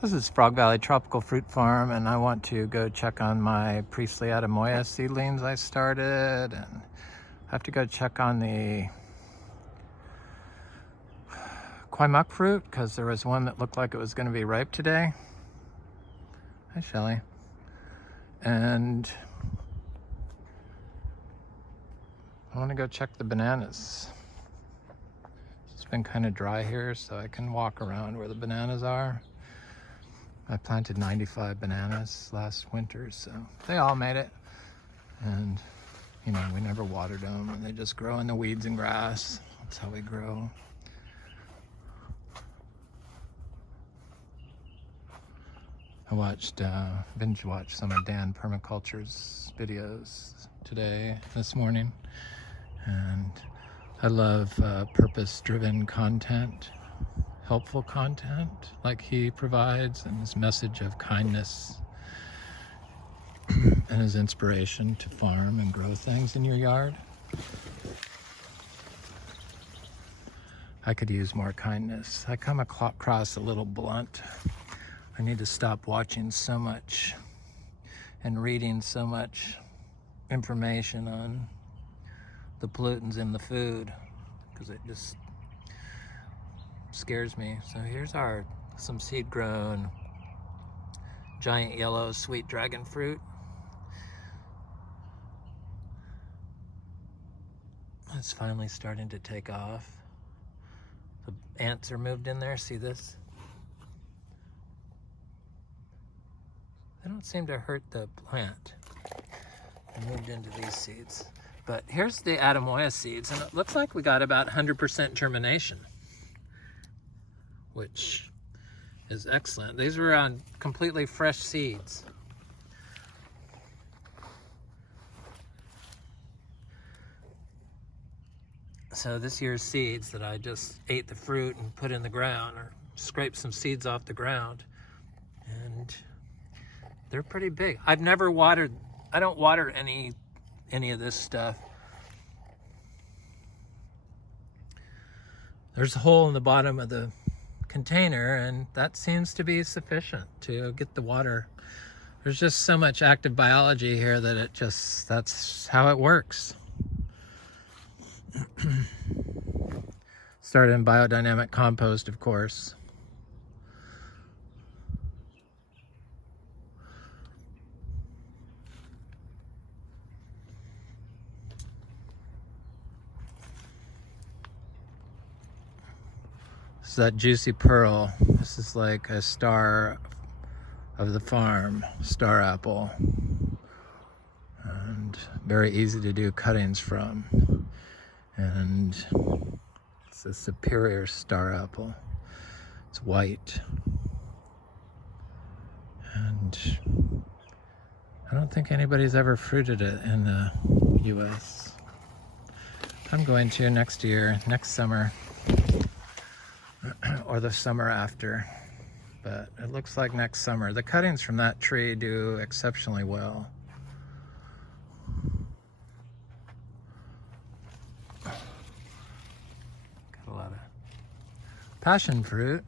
This is Frog Valley Tropical Fruit Farm, and I want to go check on my Priestly Atemoya seedlings I started, and I have to go check on the Kwai Muk fruit because there was one that looked like it was going to be ripe today. Hi, Shelly. And I want to go check the bananas. It's been kind of dry here, so I can walk around where the bananas are. I planted 95 bananas last winter, so they all made it. And, you know, we never watered them, and they just grow in the weeds and grass. That's how we grow. I binge watched some of Dan Permaculture's videos this morning. And I love purpose-driven content. Helpful content like he provides, and his message of kindness and his inspiration to farm and grow things in your yard. I could use more kindness. I come across a little blunt. I need to stop watching so much and reading so much information on the pollutants in the food, because it just scares me. So here's some seed grown giant yellow sweet dragon fruit. It's finally starting to take off. The ants are moved in there. See this? They don't seem to hurt the plant. They moved into these seeds. But here's the Atemoya seeds, and it looks like we got about 100% germination, which is excellent. These were on completely fresh seeds. So this year's seeds that I just ate the fruit and put in the ground, or scraped some seeds off the ground, and they're pretty big. I don't water any of this stuff. There's a hole in the bottom of the container, and that seems to be sufficient to get the water. There's just so much active biology here that that's how it works. Started in biodynamic compost, of course. This is that juicy pearl. This is like a star of the farm, star apple. And very easy to do cuttings from. And it's a superior star apple. It's white. And I don't think anybody's ever fruited it in the US. I'm going to next summer. Or the summer after, but it looks like next summer. The cuttings from that tree do exceptionally well. Got a lot of passion fruit.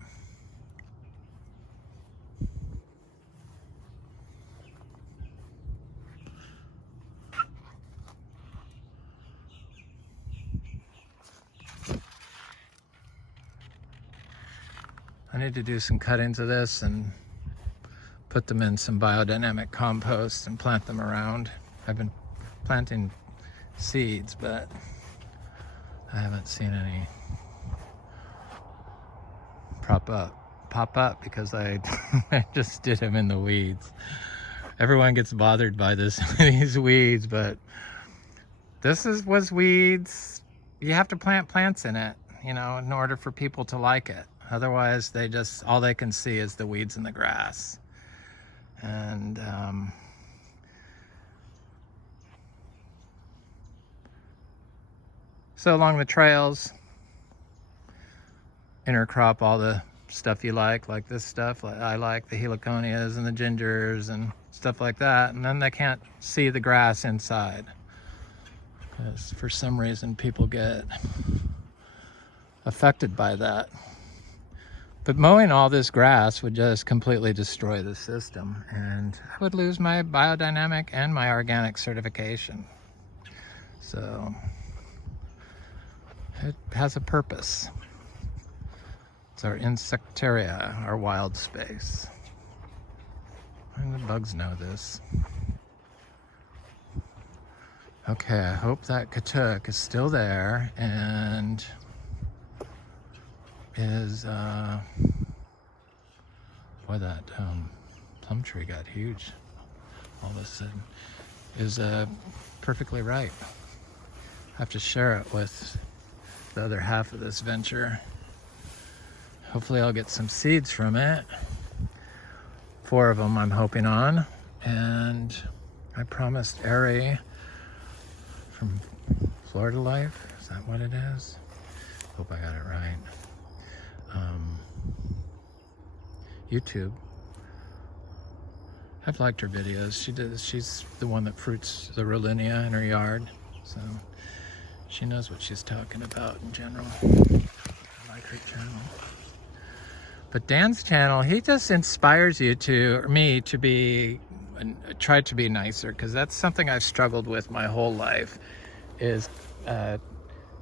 I need to do some cuttings of this and put them in some biodynamic compost and plant them around. I've been planting seeds, but I haven't seen any pop up because I just did them in the weeds. Everyone gets bothered by these weeds, but was weeds. You have to plant plants in it, you know, in order for people to like it. Otherwise, all they can see is the weeds in the grass. And so along the trails, intercrop all the stuff you like this stuff. I like the heliconias and the gingers and stuff like that. And then they can't see the grass inside, because for some reason people get affected by that. But mowing all this grass would just completely destroy the system, and I would lose my biodynamic and my organic certification. So it has a purpose. It's our insectaria, our wild space. And the bugs know this. Okay, I hope that Katuk is still there and is, boy, that plum tree got huge all of a sudden, is perfectly ripe. I have to share it with the other half of this venture. Hopefully I'll get some seeds from it. 4 of them I'm hoping on. And I promised Ari from Florida Life, is that what it is? Hope I got it right. YouTube. I've liked her videos. She's the one that fruits the Rollinia in her yard, so she knows what she's talking about in general. I like her channel. But Dan's channel, he just inspires you me to be, try to be nicer, because that's something I've struggled with my whole life, is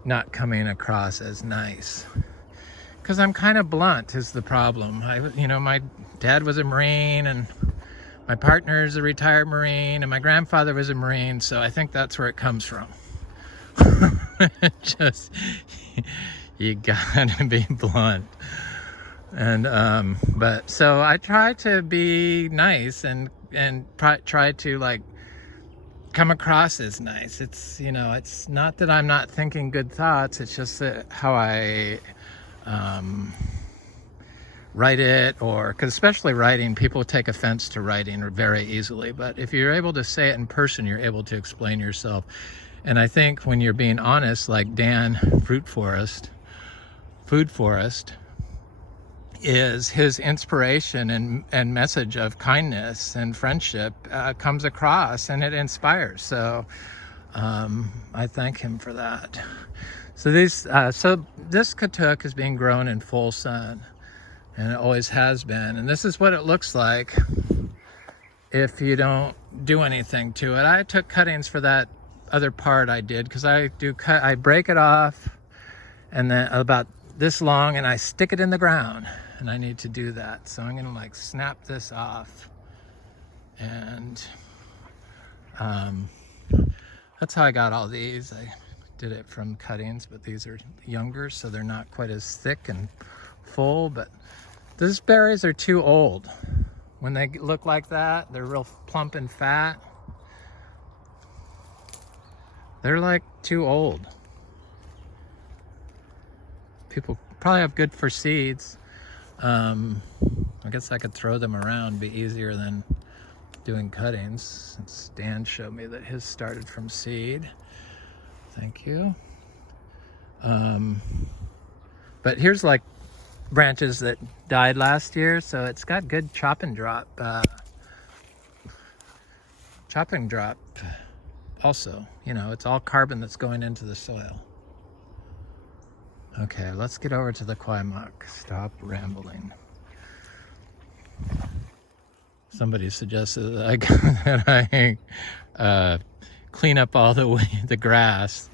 not coming across as nice. Because I'm kind of blunt is the problem. My dad was a Marine, and my partner is a retired Marine, and my grandfather was a Marine, so I think that's where it comes from. Just, you gotta be blunt. And but so I try to be nice and try to like come across as nice. It's it's not that I'm not thinking good thoughts, it's just that how I write it, or because especially writing, people take offense to writing very easily, but if you're able to say it in person, you're able to explain yourself. And I think when you're being honest, like Dan Food Forest is, his inspiration and message of kindness and friendship comes across, and it inspires. So I thank him for that. So this Katuk is being grown in full sun, and it always has been. And this is what it looks like if you don't do anything to it. I took cuttings for that other part I did, because I break it off, and then about this long, and I stick it in the ground, and I need to do that. So I'm gonna like snap this off, and that's how I got all these. I did it from cuttings, but these are younger, so they're not quite as thick and full. But these berries are too old. When they look like that, they're real plump and fat. They're like too old. People probably have good for seeds. I guess I could throw them around, be easier than doing cuttings, since Dan showed me that his started from seed. Thank you. But here's like branches that died last year, so it's got good chop and drop also. It's all carbon that's going into the soil. Okay, let's get over to the Kwai Muk. Stop rambling. Somebody suggested that I clean up all the grass,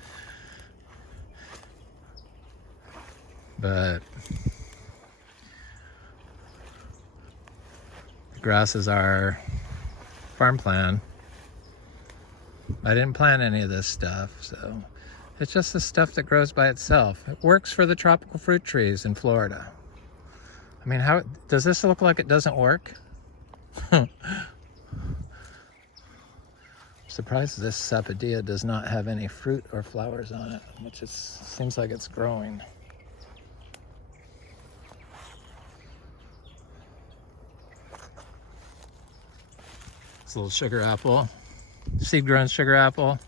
but the grass is our farm plan. I didn't plant any of this stuff, so it's just the stuff that grows by itself. It works for the tropical fruit trees in Florida. I mean, how does this look like it doesn't work? I'm surprised this sapodilla does not have any fruit or flowers on it, which seems like it's growing. It's a little sugar apple, seed-grown sugar apple.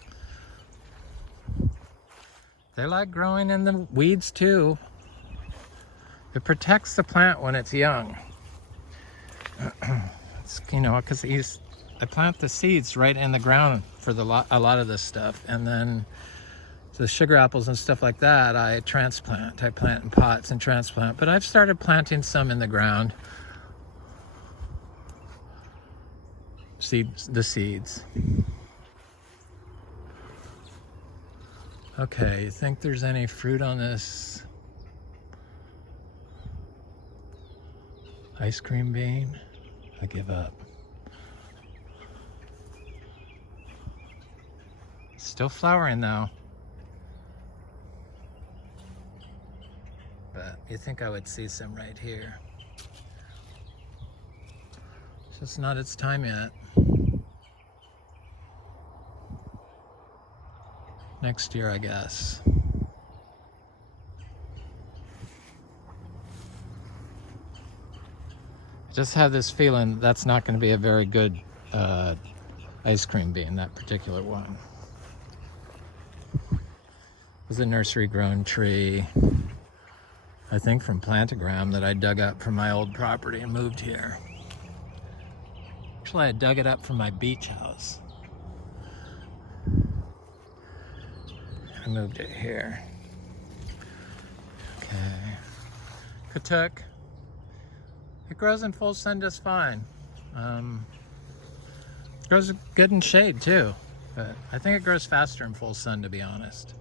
They like growing in the weeds too. It protects the plant when it's young. It's, because I plant the seeds right in the ground for a lot of this stuff, and then the sugar apples and stuff like that, I transplant. I plant in pots and transplant. But I've started planting some in the ground. The seeds. Okay, you think there's any fruit on this ice cream bean? I give up. Still flowering though. But you think I would see some right here. It's just not its time yet. Next year, I guess. I just have this feeling that's not going to be a very good ice cream bean, that particular one. It was a nursery grown tree, I think from plantogram, that I dug up from my old property and moved here. Actually, I dug it up from my beach house. I moved it here. Okay. Katuk. It grows in full sun just fine. It grows good in shade too, but I think it grows faster in full sun, to be honest.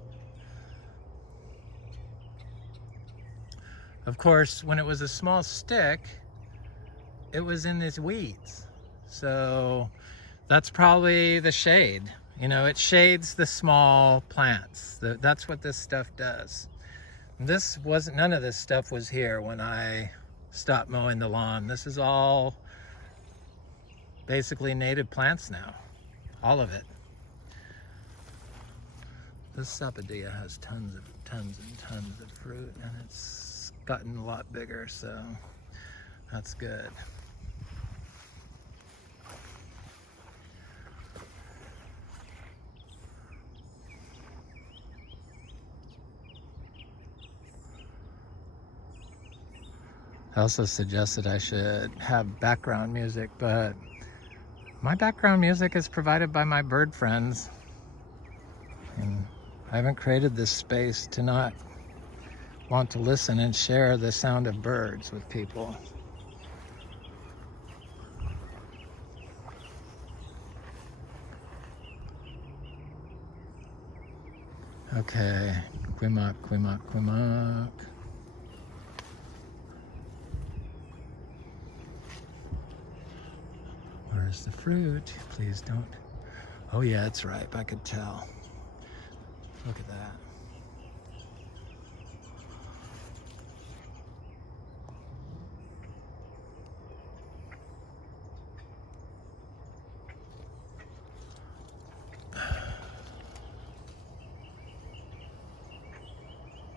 Of course, when it was a small stick, it was in these weeds. So that's probably the shade. You know, it shades the small plants. That's what this stuff does. None of this stuff was here when I stopped mowing the lawn. This is all basically native plants now. All of it. This sapodilla has tons and tons of fruit, and it's gotten a lot bigger, so that's good. I also suggested I should have background music, but my background music is provided by my bird friends. And I haven't created this space to not want to listen and share the sound of birds with people. Okay, Kwai Muk, Kwai Muk, Kwai Muk. Where's the fruit? Please don't. Oh yeah, it's ripe. I could tell. Look at that.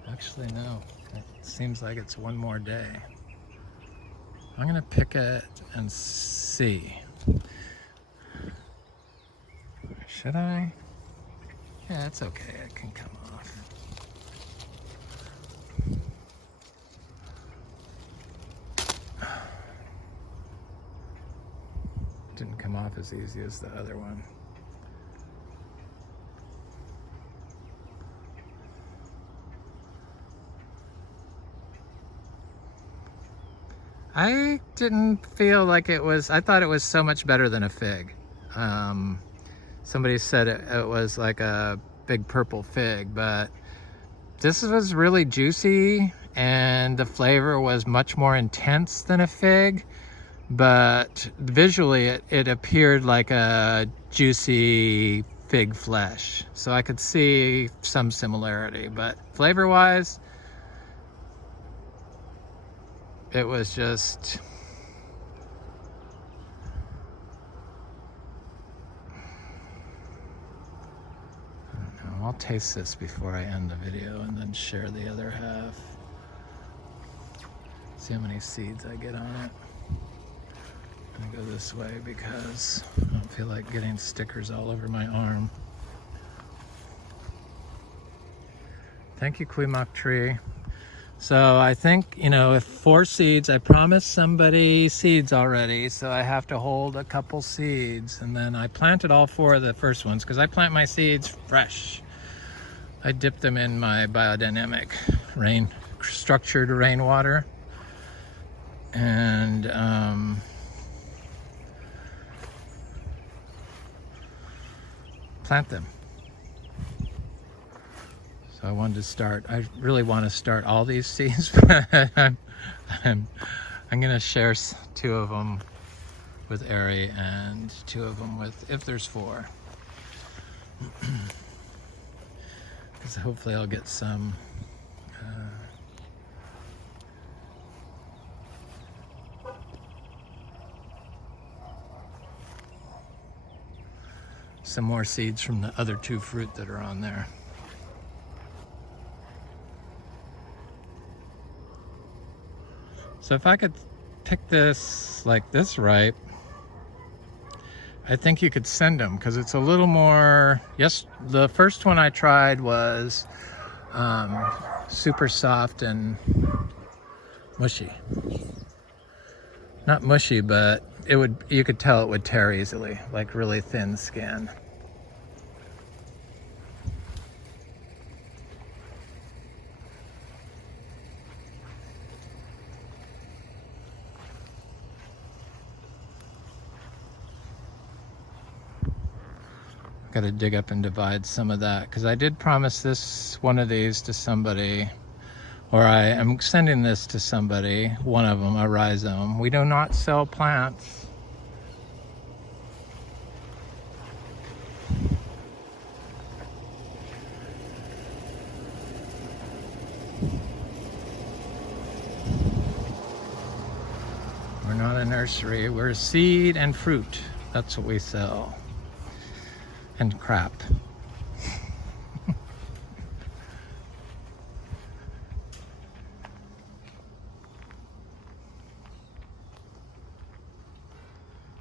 Actually, no. It seems like it's one more day. I'm gonna pick it and see. Should I? Yeah, it's okay. It can come off. Didn't come off as easy as the other one. I didn't feel like it was, I thought it was so much better than a fig. Somebody said it was like a big purple fig, but this was really juicy and the flavor was much more intense than a fig, but visually it appeared like a juicy fig flesh. So I could see some similarity, but flavor-wise, it was just... I'll taste this before I end the video and then share the other half. See how many seeds I get on it. I'm gonna go this way because I don't feel like getting stickers all over my arm. Thank you, Kwai Muk tree. So I think, you know, if 4 seeds, I promised somebody seeds already, so I have to hold a couple seeds, and then I planted all 4 of the first ones because I plant my seeds fresh. I dip them in my biodynamic structured rainwater, and plant them. So I wanted to start, I really want to start all these seeds, but I'm going to share 2 of them with Ari and 2 of them with, if there's 4. Because hopefully I'll get some more seeds from the other 2 fruit that are on there. So if I could pick this like this ripe, I think you could send them, because it's a little more, yes, the first one I tried was super soft and mushy. Not mushy, but you could tell it would tear easily, like really thin skin. Got to dig up and divide some of that, because I did promise one of these to somebody, or I am sending this to somebody, one of them, a rhizome. We do not sell plants. We're not a nursery, we're seed and fruit. That's what we sell. And crap.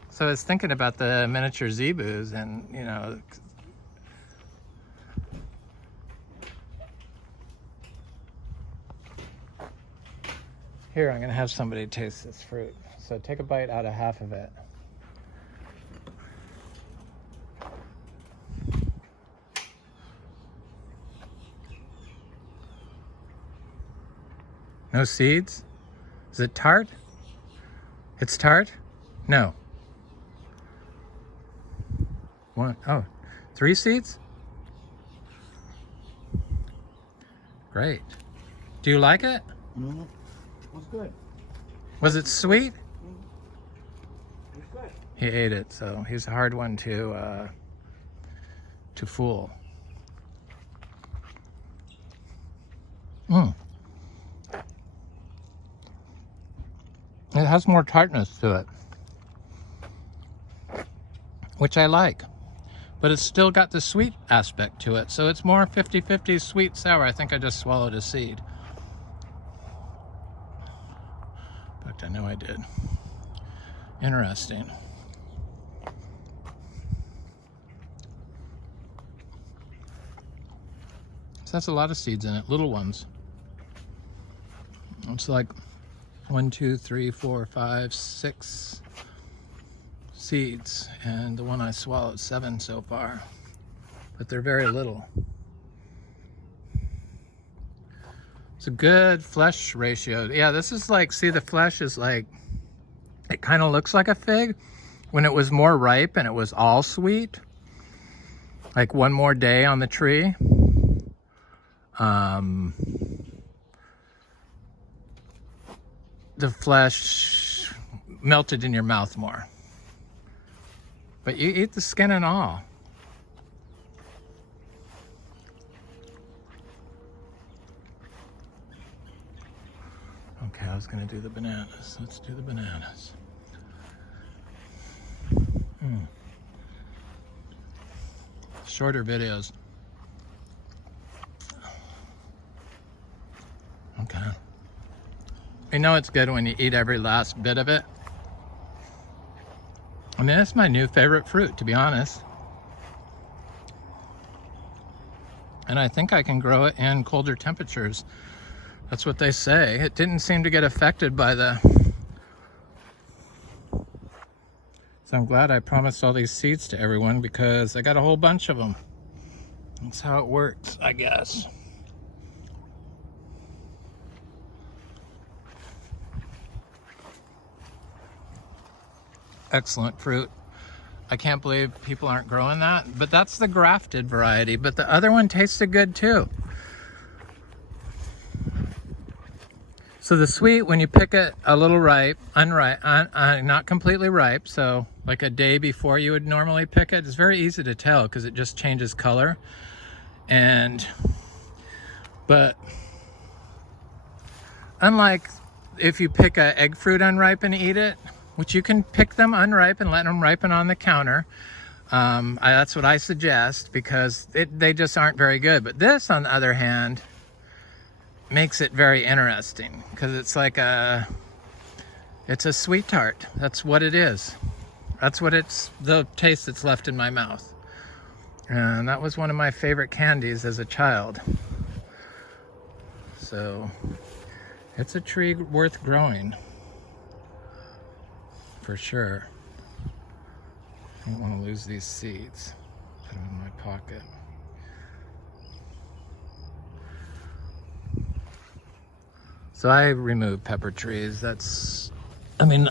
So I was thinking about the miniature zebus, and you know, here I'm gonna have somebody taste this fruit. So take a bite out of half of it. No seeds? Is it tart? It's tart? No. 3 seeds? Great. Do you like it? Mm-hmm. It was good. Was it sweet? Mm-hmm. It was good. He ate it, so he's a hard one to fool. It has more tartness to it, which I like, but it's still got the sweet aspect to it, so it's more 50-50 sweet sour. I think I just swallowed a seed. In fact, I know I did. Interesting. So that's a lot of seeds in it, little ones. It's like 1, 2, 3, 4, 5, 6 seeds, and the one I swallowed 7 so far, but they're very little. It's a good flesh ratio. Yeah, this is like, see, the flesh is like, it kind of looks like a fig. When it was more ripe and it was all sweet, like one more day on the tree, the flesh melted in your mouth more. But you eat the skin and all. Okay, I was gonna do the bananas. Let's do the bananas. Shorter videos. Okay. You know it's good when you eat every last bit of it. I mean, it's my new favorite fruit, to be honest. And I think I can grow it in colder temperatures. That's what they say. It didn't seem to get affected by the... So I'm glad I promised all these seeds to everyone, because I got a whole bunch of them. That's how it works, I guess. Excellent fruit. I can't believe people aren't growing that, but that's the grafted variety, but the other one tasted good too. So the sweet, when you pick it a little ripe, unripe, not completely ripe, so like a day before you would normally pick it, it's very easy to tell because it just changes color. But unlike if you pick a egg fruit unripe and eat it, which you can pick them unripe and let them ripen on the counter. That's what I suggest because they just aren't very good. But this, on the other hand, makes it very interesting because it's like it's a sweet tart. That's what it is. That's what it's, the taste that's left in my mouth. And that was one of my favorite candies as a child. So it's a tree worth growing. For sure. I don't want to lose these seeds. Put them in my pocket. So I remove pepper trees. I mean,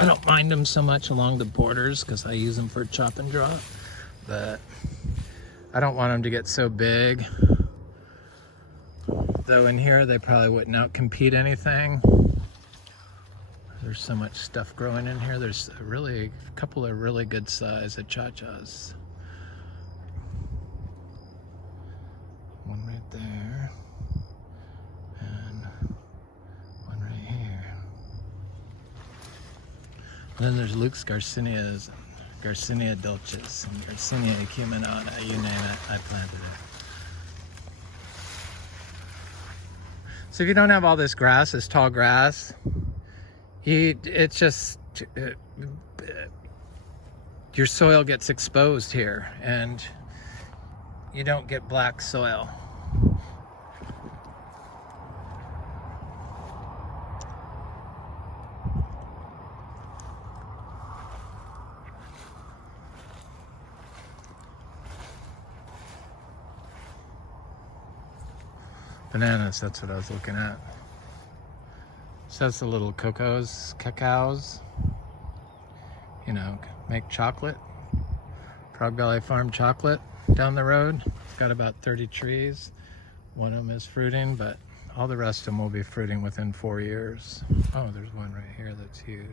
I don't mind them so much along the borders because I use them for chop and draw, but I don't want them to get so big. Though in here they probably wouldn't outcompete anything. There's so much stuff growing in here. There's a couple of really good size achachas. One right there. And one right here. And then there's Luke's Garcinias, and Garcinia dulcis, and Garcinia acuminata, you name it, I planted it. So if you don't have all this grass, this tall grass, it's just, your soil gets exposed here and you don't get black soil. Bananas, that's what I was looking at. So that's the little cacaos, you know, make chocolate. Frog Valley Farm chocolate down the road. It's got about 30 trees. One of them is fruiting, but all the rest of them will be fruiting within 4 years. Oh, there's one right here that's huge.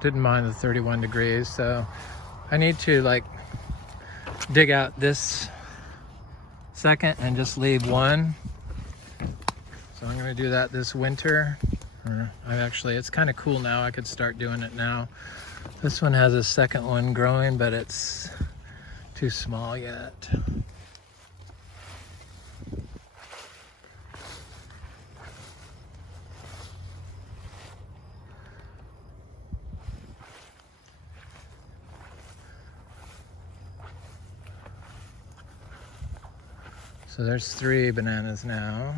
Didn't mind the 31 degrees, so I need to like dig out this second and just leave one. So I'm going to do that this winter. It's kind of cool now. I could start doing it now. This one has a second one growing, but it's too small yet. So there's 3 bananas now.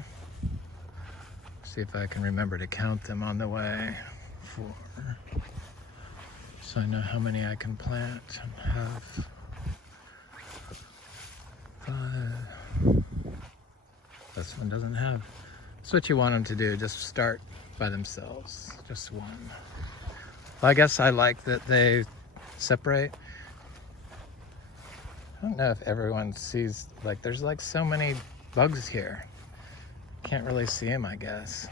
See if I can remember to count them on the way. 4. So I know how many I can plant and have. 5. This one doesn't have. That's what you want them to do, just start by themselves, just one. Well, I guess I like that they separate. I don't know if everyone sees, like, there's like so many bugs here. Can't really see them, I guess.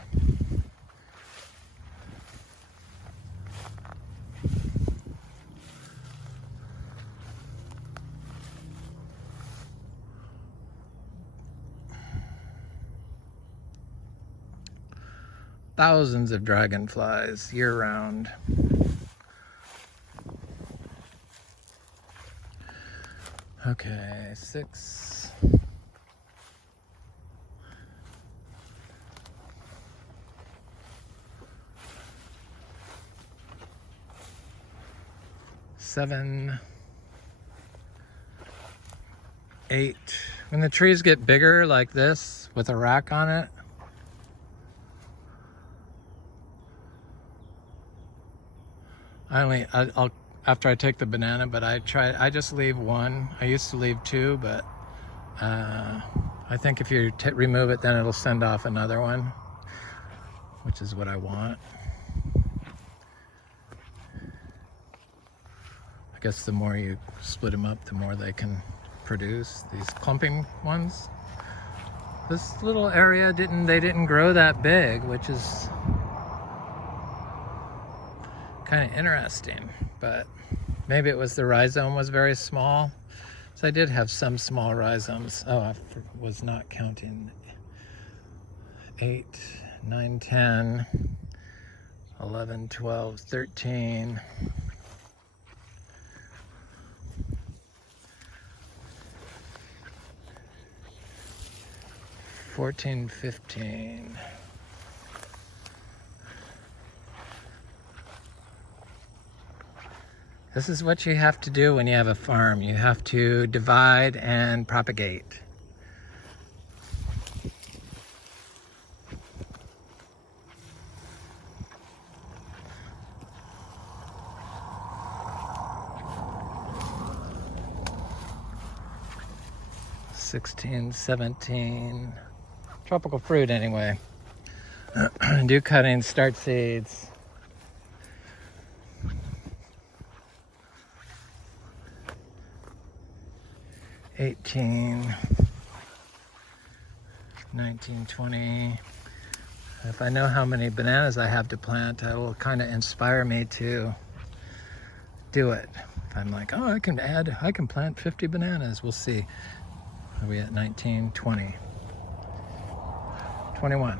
Thousands of dragonflies year-round. Okay, 6. Seven, 8. When the trees get bigger like this with a rack on it, after I take the banana, but I just leave one. I used to leave two, but I think if you remove it, then it'll send off another one, which is what I want. I guess the more you split them up, the more they can produce, these clumping ones. This little area they didn't grow that big, which is kind of interesting, but maybe it was the rhizome was very small. So I did have some small rhizomes. Oh, I was not counting. 8, 9, 10, 11, 12, 13. 14, 15. This is what you have to do when you have a farm. You have to divide and propagate. $16, $17. Tropical fruit anyway. Do cuttings, start seeds. $18, $19, $20. If I know how many bananas I have to plant, it will kind of inspire me to do it. If I'm like, oh, I can plant 50 bananas. We'll see. Are we at 19, 20, 21?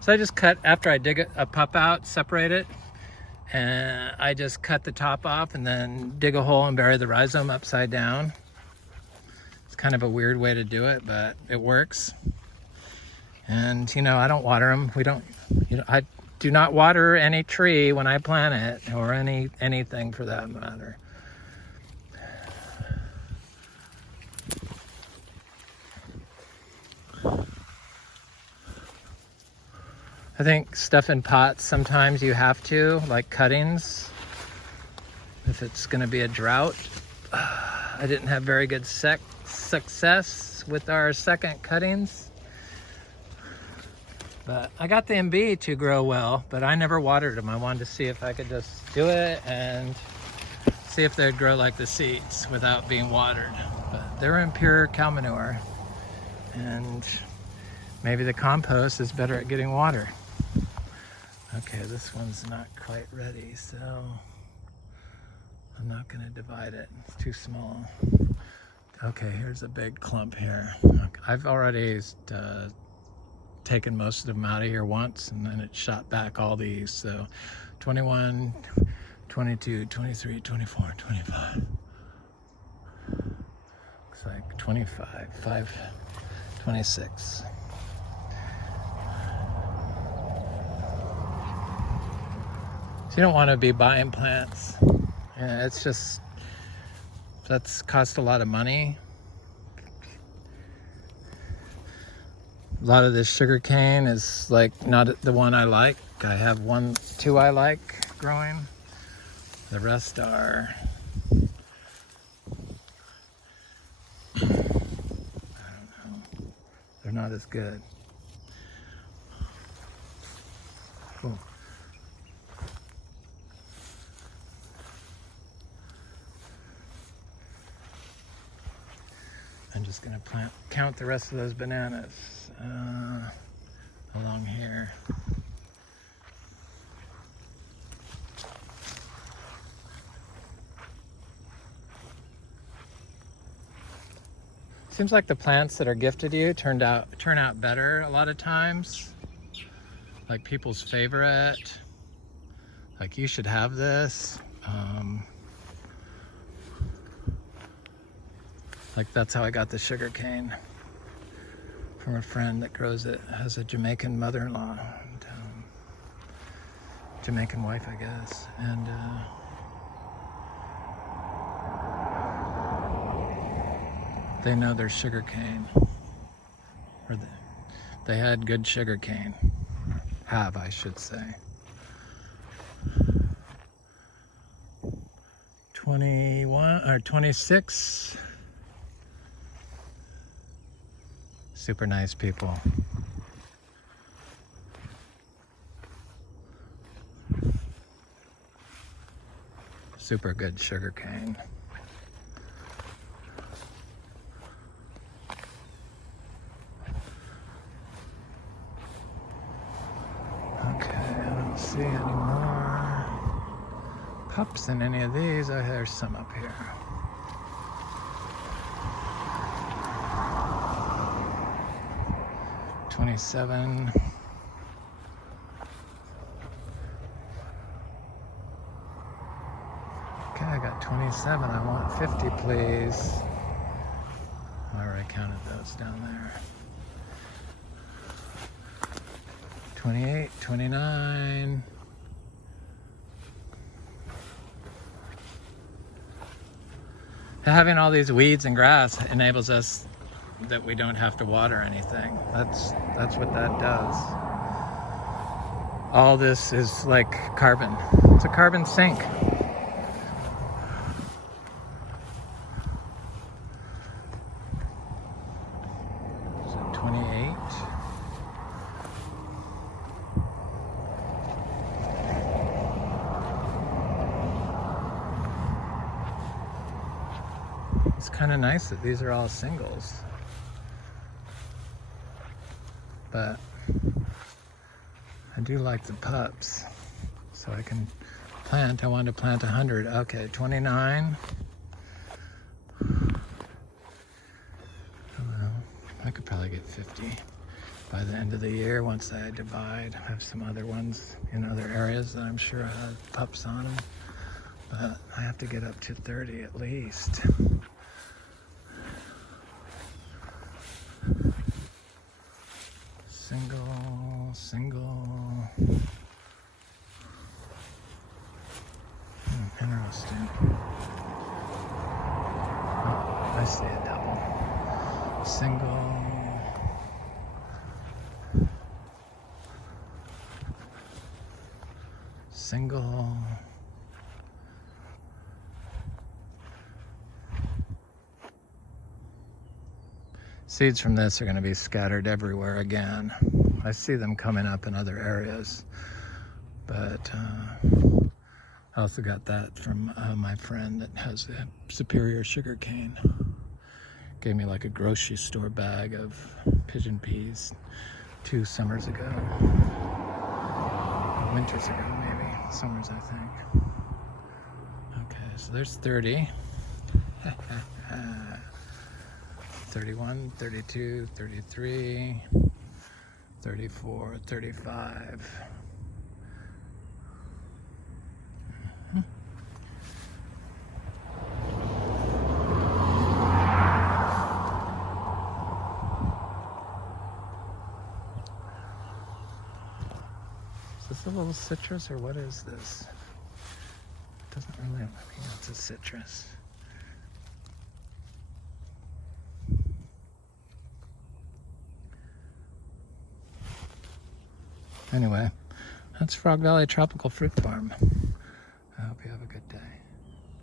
So I just cut, after I dig a pup out, separate it, and I just cut the top off and then dig a hole and bury the rhizome upside down. It's kind of a weird way to do it, but it works. And I don't water them. I do not water any tree when I plant it, or anything for that matter. I think stuff in pots, sometimes you have to, like cuttings, if it's going to be a drought. I didn't have very good success with our second cuttings, but I got the MB to grow well, but I never watered them. I wanted to see if I could just do it and see if they'd grow like the seeds without being watered. But they're in pure cow manure, and maybe the compost is better at getting water. Okay, this one's not quite ready, so I'm not going to divide it. It's too small. Okay, here's a big clump here. I've already taken most of them out of here once, and then it shot back all these. So 21, 22, 23, 24, 25. Looks like 25, 26. So you don't want to be buying plants. Yeah, it's just, that's cost a lot of money. A lot of this sugar cane is like not the one I like. I have two I like growing. The rest are, I don't know, they're not as good. Cool. I'm just gonna count the rest of those bananas along here. Seems like the plants that are gifted to you turn out better a lot of times. Like people's favorite. Like, you should have this. Like, that's how I got the sugar cane, from a friend that grows it, has a Jamaican mother-in-law, and, Jamaican wife, I guess, and they know their sugar cane, or they had good sugar cane, I should say. 21 or 26. Super nice people. Super good sugar cane. Okay, I don't see any more pups in any of these. Oh, there's some up here. $27. Okay, I got 27. I want 50, please. I already counted those down there. 28, 29. Having all these weeds and grass enables us that we don't have to water anything. That's what that does. All this is like carbon. It's a carbon sink. So 28. It's kind of nice that these are all singles. But I do like the pups, so I can plant. I wanted to plant 100. Okay, 29. Well, I could probably get 50 by the end of the year once I divide. I have some other ones in other areas that I'm sure have pups on them, but I have to get up to 30 at least. Single. Interesting. Oh, I see a double. Single. Single. Seeds from this are going to be scattered everywhere again. I see them coming up in other areas, but I also got that from my friend that has a superior sugar cane. Gave me like a grocery store bag of pigeon peas 2 summers ago. Winters ago, maybe. Summers, I think. Okay, so there's 30. 31, 32, 33, 34, 35. Is this a little citrus or what is this? It doesn't really look like it's a citrus. Anyway, that's Frog Valley Tropical Fruit Farm. I hope you have a good day.